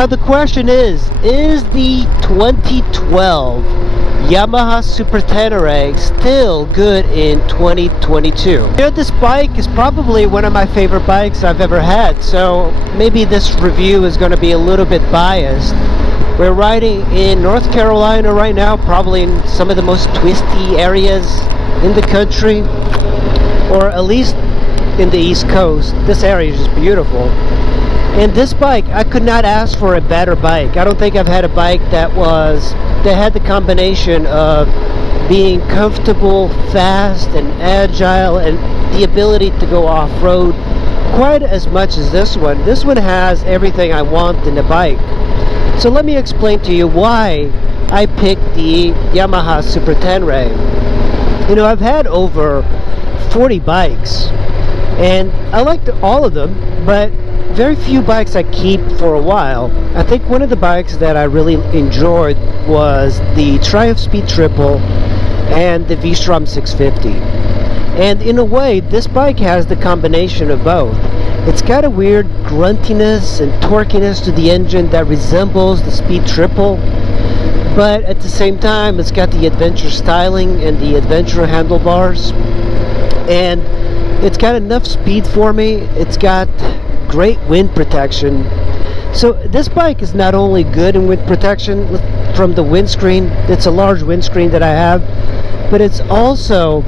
Now the question is the 2012 Yamaha Super Tenere still good in 2022? You know, this bike is probably one of my favorite bikes I've ever had, so maybe this review is going to be a little bit biased. We're riding in North Carolina right now, probably in some of the most twisty areas in the country, or at least in the East Coast. This area is just beautiful. And this bike, I could not ask for a better bike. I don't think I've had a bike that had the combination of being comfortable, fast, and agile, and the ability to go off-road quite as much as this one. This one has everything I want in a bike. So let me explain to you why I picked the Yamaha Super Tenere. You know, I've had over 40 bikes, and I liked all of them, but very few bikes I keep for a while. I think one of the bikes that I really enjoyed was the Triumph Speed Triple and the V-Strom 650. And in a way, this bike has the combination of both. It's got a weird gruntiness and torquiness to the engine that resembles the Speed Triple, but at the same time, it's got the adventure styling and the adventure handlebars, and it's got enough speed for me. It's got great wind protection. So this bike is not only good in wind protection from the windscreen, it's a large windscreen that I have, but it's also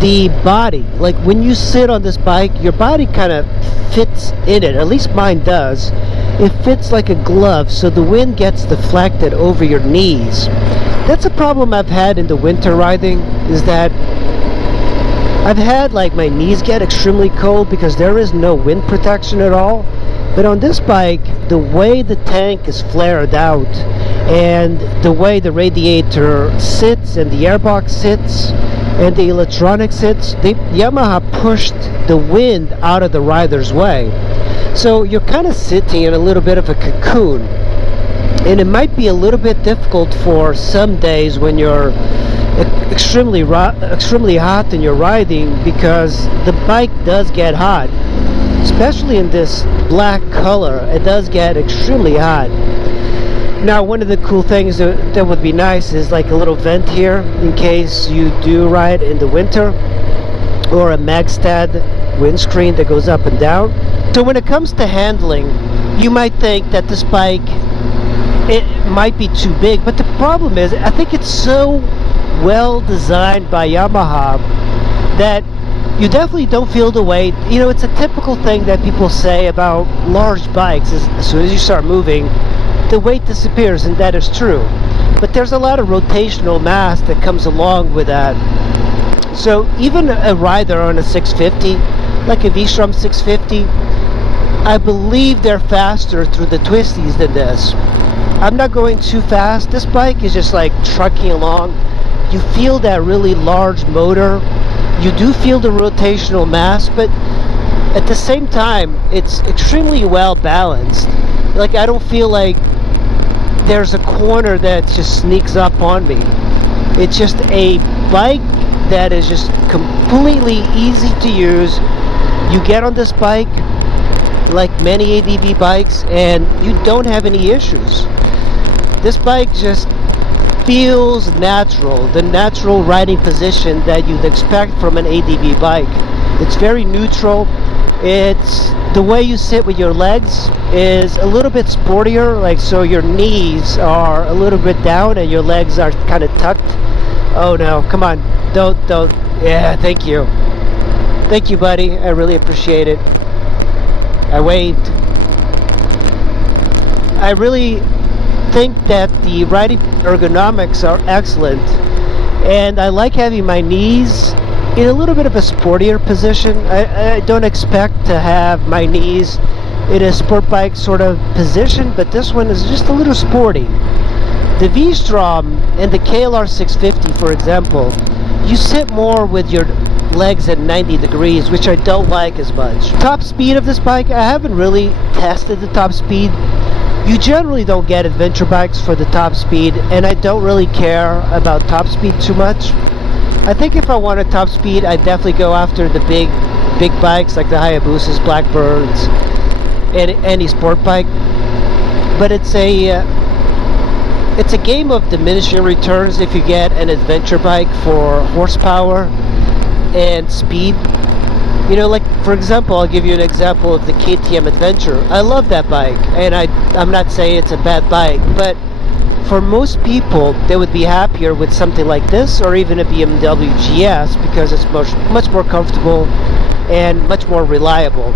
the body. Like when you sit on this bike, your body kind of fits in it. At least mine does. It fits like a glove, so the wind gets deflected over your knees. That's a problem I've had in the winter riding, is that I've had like my knees get extremely cold because there is no wind protection at all. But on this bike, the way the tank is flared out and the way the radiator sits and the airbox sits and the electronics sits, Yamaha pushed the wind out of the rider's way. So you're kind of sitting in a little bit of a cocoon, and it might be a little bit difficult for some days when you're extremely hot and you're riding, because the bike does get hot, especially in this black color. It does get extremely hot. Now, one of the cool things that would be nice is like a little vent here in case you do ride in the winter, or a Magstad windscreen that goes up and down. So when it comes to handling, you might think that this bike, it might be too big, but the problem is I think it's so well designed by Yamaha that you definitely don't feel the weight. You know, it's a typical thing that people say about large bikes is as soon as you start moving, the weight disappears, and that is true. But there's a lot of rotational mass that comes along with that. So even a rider on a 650, like a V-Strom 650, I believe they're faster through the twisties than this. I'm not going too fast. This bike is just like trucking along. You feel that really large motor. You do feel the rotational mass, but at the same time, it's extremely well balanced. Like, I don't feel like there's a corner that just sneaks up on me. It's just a bike that is just completely easy to use. You get on this bike, like many ADV bikes, and you don't have any issues. This bike just feels natural, the natural riding position that you'd expect from an ADV bike. It's very neutral. It's the way you sit with your legs is a little bit sportier, like so your knees are a little bit down and your legs are kind of tucked. Oh no, come on, don't. Yeah, thank you, buddy. I really appreciate it. I waved. I really think that the riding ergonomics are excellent, and I like having my knees in a little bit of a sportier position. I don't expect to have my knees in a sport bike sort of position, but this one is just a little sporty. The V-Strom and the KLR 650, for example, you sit more with your legs at 90 degrees, which I don't like as much. Top speed of this bike, I haven't really tested the top speed. You generally don't get adventure bikes for the top speed, and I don't really care about top speed too much. I think if I want a top speed, I'd definitely go after the big bikes like the Hayabusas, Blackbirds, and any sport bike. but it's a game of diminishing returns if you get an adventure bike for horsepower and speed. You know, like for example, I'll give you an example of the KTM Adventure. I love that bike, and I'm not saying it's a bad bike, but for most people, they would be happier with something like this or even a BMW GS because it's much more comfortable and much more reliable.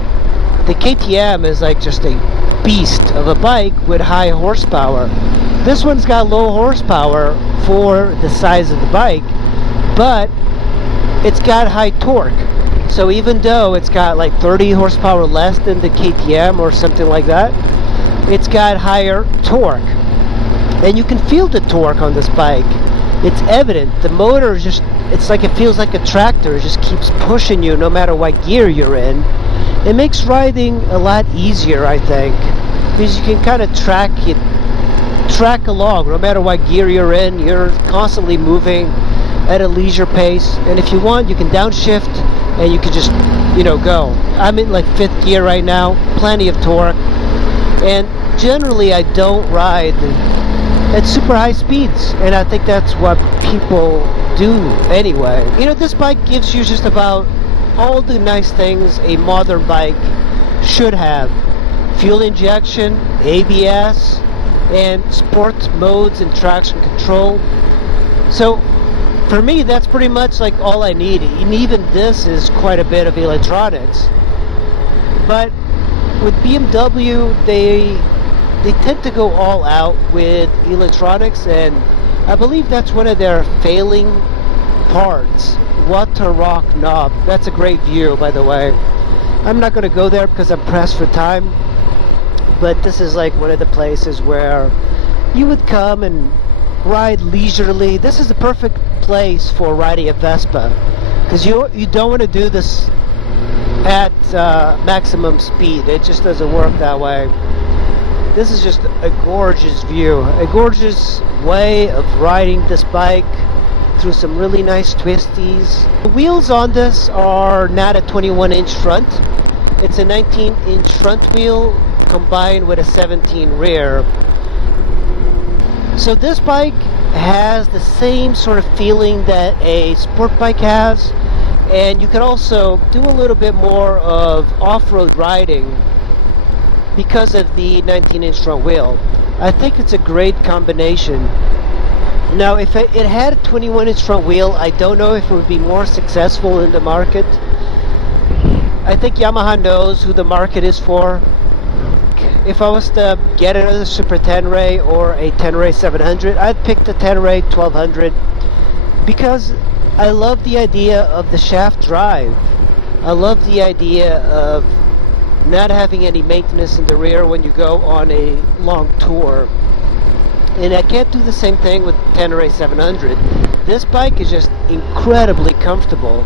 The KTM is like just a beast of a bike with high horsepower. This one's got low horsepower for the size of the bike, but it's got high torque. So even though it's got like 30 horsepower less than the KTM or something like that, it's got higher torque. And you can feel the torque on this bike. It's evident. The motor is just, it's like it feels like a tractor. It just keeps pushing you no matter what gear you're in. It makes riding a lot easier, I think, because you can kind of track along no matter what gear you're in. You're constantly moving at a leisure pace, and if you want, you can downshift and you can just, you know, go. I'm in like 5th gear right now, plenty of torque, and generally I don't ride at super high speeds, and I think that's what people do anyway. You know, this bike gives you just about all the nice things a modern bike should have: fuel injection, ABS, and sport modes and traction control. So for me, that's pretty much like all I need, and even this is quite a bit of electronics. But with BMW, they tend to go all out with electronics, and I believe that's one of their failing parts. Water Rock knob. That's a great view, by the way. I'm not going to go there because I'm pressed for time, but this is like one of the places where you would come and ride leisurely. This is the perfect place for riding a Vespa, because you don't want to do this at maximum speed. It just doesn't work that way. This is just a gorgeous view, a gorgeous way of riding this bike through some really nice twisties. The wheels on this are not a 21-inch front. It's a 19-inch front wheel combined with a 17 rear. So this bike has the same sort of feeling that a sport bike has, and you can also do a little bit more of off-road riding because of the 19-inch front wheel. I think it's a great combination. Now, if it had a 21-inch front wheel, I don't know if it would be more successful in the market. I think Yamaha knows who the market is for. If I was to get another Super Tenere or a Tenere 700, I'd pick the Tenere 1200 because I love the idea of the shaft drive. I love the idea of not having any maintenance in the rear when you go on a long tour. And I can't do the same thing with Tenere 700. This bike is just incredibly comfortable.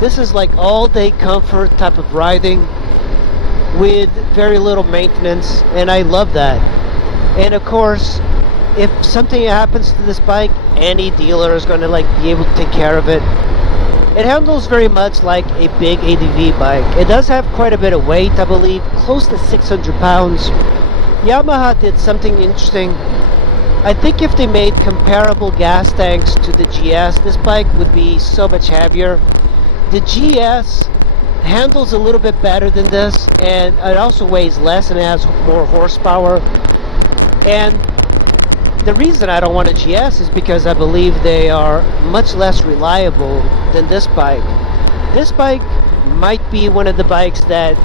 This is like all-day comfort type of riding with very little maintenance, and I love that. And of course, if something happens to this bike, any dealer is going to be able to take care of it. It handles very much like a big ADV bike. It does have quite a bit of weight, I believe, close to 600 pounds. Yamaha did something interesting. I think if they made comparable gas tanks to the GS, this bike would be so much heavier. The GS handles a little bit better than this, and it also weighs less and it has more horsepower. And the reason I don't want a GS is because I believe they are much less reliable than this bike. This bike might be one of the bikes that,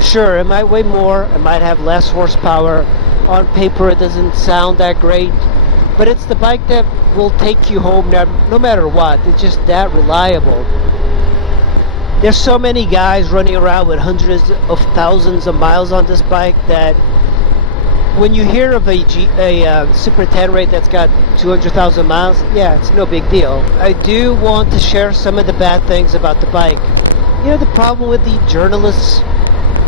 sure, it might weigh more, it might have less horsepower. On paper it doesn't sound that great, but it's the bike that will take you home no matter what. It's just that reliable. There's so many guys running around with hundreds of thousands of miles on this bike that when you hear of a Super Tenere that's got 200,000 miles, yeah, it's no big deal. I do want to share some of the bad things about the bike. You know, the problem with the journalists,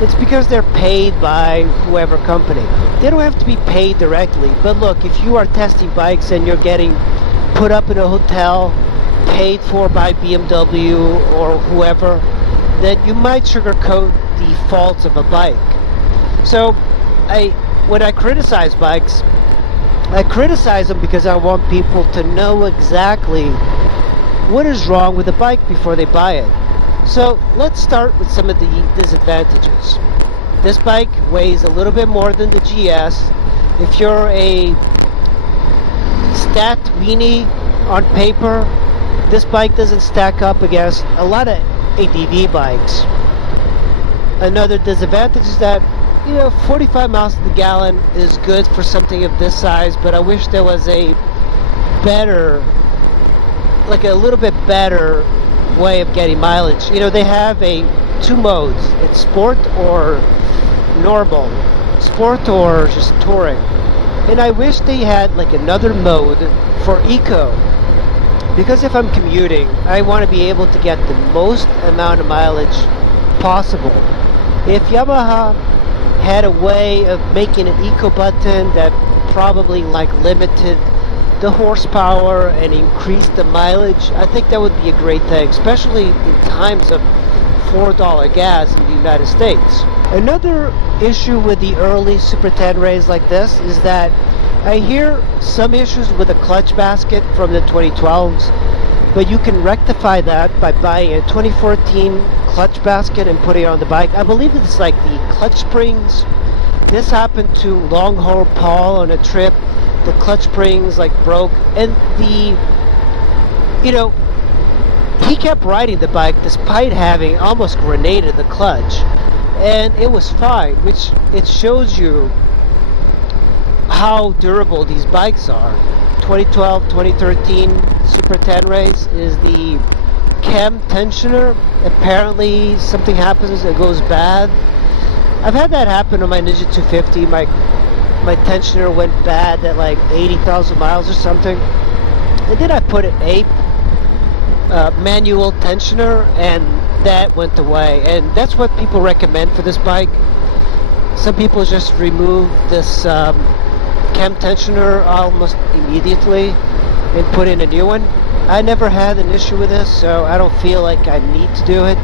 it's because they're paid by whoever company. They don't have to be paid directly, but look, if you are testing bikes and you're getting put up in a hotel, paid for by BMW or whoever, then you might sugarcoat the faults of a bike. So when I criticize bikes, I criticize them because I want people to know exactly what is wrong with the bike before they buy it. So let's start with some of the disadvantages. This bike weighs a little bit more than the GS. If you're a stat weenie on paper, this bike doesn't stack up against a lot of ADV bikes. Another disadvantage is that 45 miles to the gallon is good for something of this size, but I wish there was a better, like a little bit better way of getting mileage. They have two modes. It's sport or normal. Sport or just touring. And I wish they had like another mode for eco. Because if I'm commuting, I want to be able to get the most amount of mileage possible. If Yamaha had a way of making an eco button that probably like limited the horsepower and increased the mileage, I think that would be a great thing, especially in times of $4 gas in the United States. Another issue with the early Super Teneres like this is that I hear some issues with the clutch basket from the 2012s, but you can rectify that by buying a 2014 clutch basket and putting it on the bike. I believe it's like the clutch springs. This happened to Long Haul Paul on a trip. The clutch springs like broke, and he kept riding the bike despite having almost grenaded the clutch, and it was fine, which it shows you how durable these bikes are. 2012, 2013 Super Teneres is the cam tensioner. Apparently something happens, it goes bad. I've had that happen on my Ninja 250. My tensioner went bad at like 80,000 miles or something, and then I put an ape manual tensioner, and that went away. And that's what people recommend for this bike. Some people just remove this cam tensioner almost immediately and put in a new one. I never had an issue with this, so I don't feel like I need to do it,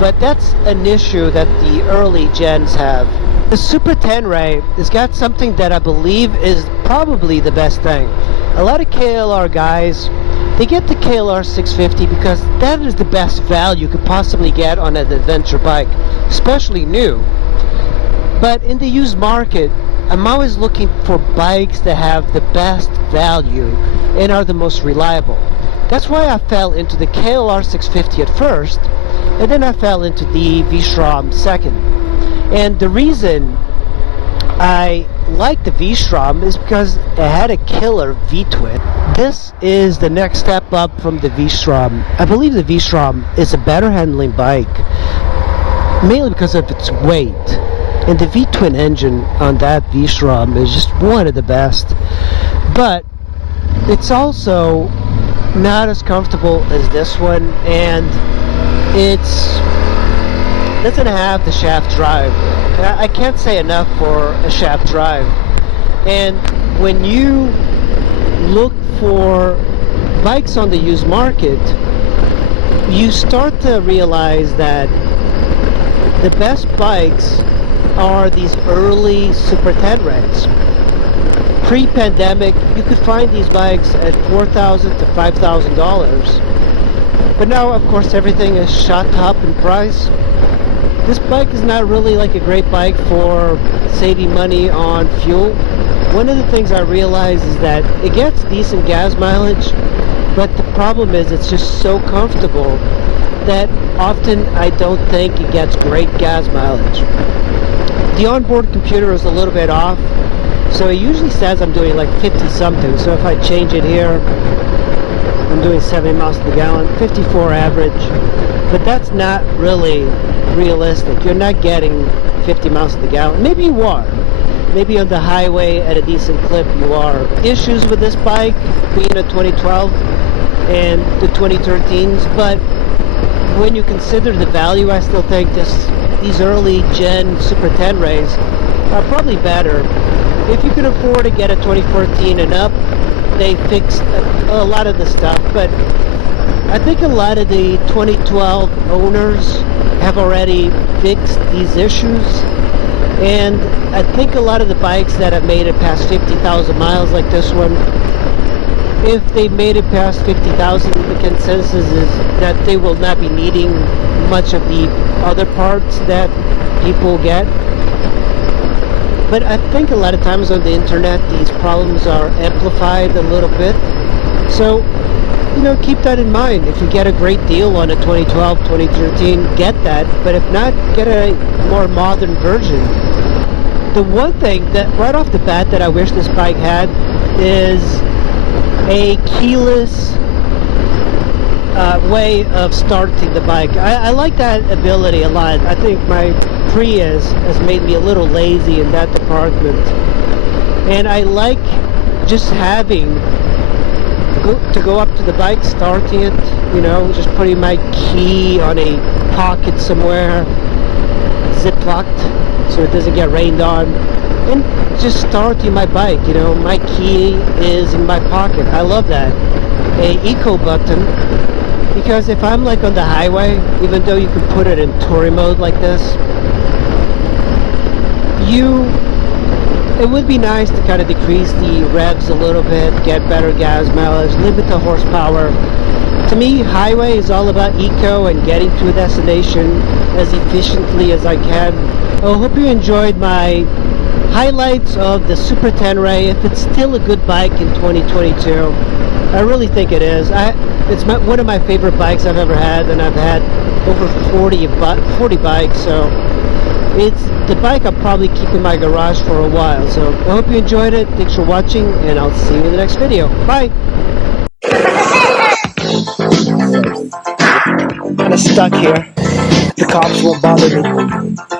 but that's an issue that the early gens have. The Super Tenere has got something that I believe is probably the best thing. A lot of KLR guys, they get the KLR 650 because that is the best value you could possibly get on an adventure bike, especially new. But in the used market, I'm always looking for bikes that have the best value and are the most reliable. That's why I fell into the KLR 650 at first, and then I fell into the V-Strom second. And the reason I like the V-Strom is because it had a killer V-twin. This is the next step up from the V-Strom. I believe the V-Strom is a better handling bike, mainly because of its weight. And the V-twin engine on that V-Strom is just one of the best. But it's also not as comfortable as this one, and it's doesn't have the shaft drive. I can't say enough for a shaft drive. And when you look for bikes on the used market, you start to realize that the best bikes are these early Super Teneres. Pre-pandemic, you could find these bikes at $4,000 to $5,000. But now, of course, everything is shot up in price. This bike is not really like a great bike for saving money on fuel. One of the things I realized is that it gets decent gas mileage, but the problem is it's just so comfortable that often I don't think it gets great gas mileage. The onboard computer is a little bit off, so it usually says I'm doing like 50 something. So if I change it here, I'm doing 70 miles to the gallon, 54 average, but that's not really realistic. You're not getting 50 miles to the gallon. Maybe you are. Maybe on the highway at a decent clip you are. Issues with this bike being a 2012 and the 2013s, but when you consider the value, I still think these early gen Super Teneres are probably better. If you can afford to get a 2014 and up, they fixed a lot of the stuff, but I think a lot of the 2012 owners have already fixed these issues, And I think a lot of the bikes that have made it past 50,000 miles like this one, if they made it past 50,000, the consensus is that they will not be needing much of the other parts that people get. But I think a lot of times on the internet these problems are amplified a little bit. So, you know, keep that in mind. If you get a great deal on a 2012, 2013, get that. But if not, get a more modern version. The one thing that right off the bat that I wish this bike had is a keyless way of starting the bike. I like that ability a lot. I think my Prius has made me a little lazy in that department. And I like just having to go up to the bike, starting it, you know, just putting my key on a pocket somewhere, zip-locked so it doesn't get rained on, and just starting my bike. You know, my key is in my pocket. I love that. A eco button, because if I'm like on the highway, even though you can put it in touring mode like this, it would be nice to kind of decrease the revs a little bit, get better gas mileage, limit the horsepower. To me, highway is all about eco and getting to a destination as efficiently as I can. I hope you enjoyed my highlights of the Super Tenere. If it's still a good bike in 2022, I really think it is. It's one of my favorite bikes I've ever had, and I've had over 40 bikes, so it's the bike I'll probably keep in my garage for a while. So I hope you enjoyed it. Thanks for watching, and I'll see you in the next video. Bye! Kind of stuck here. The cops won't bother me.